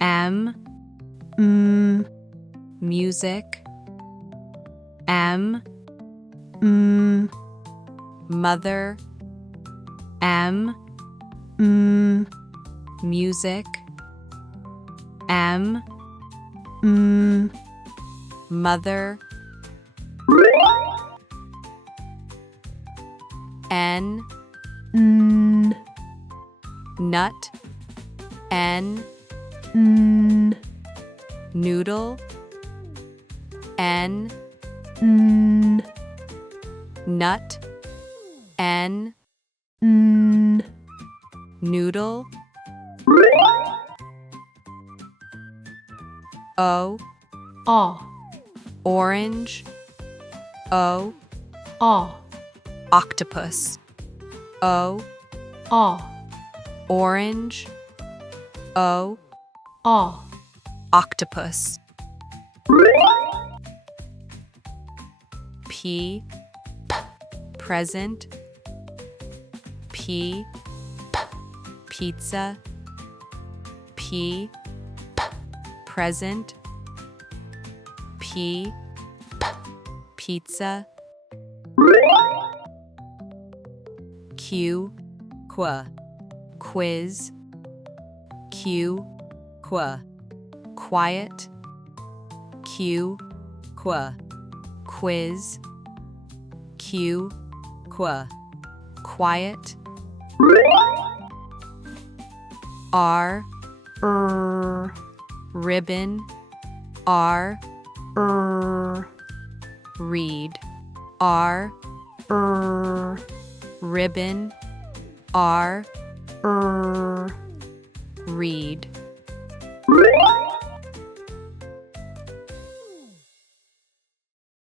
M, music. M, mother. M, music. M, mother. N, nut. N, noodle. N, nut. N, noodle. O, orange. O, octopus. O, orange. O, octopus. P, present. P, pizza. P, present. P, pizza. Q, quiz. Q, quiet. Q, quiz. Q, quiet. R, ribbon. R, read. R, ribbon. R, read.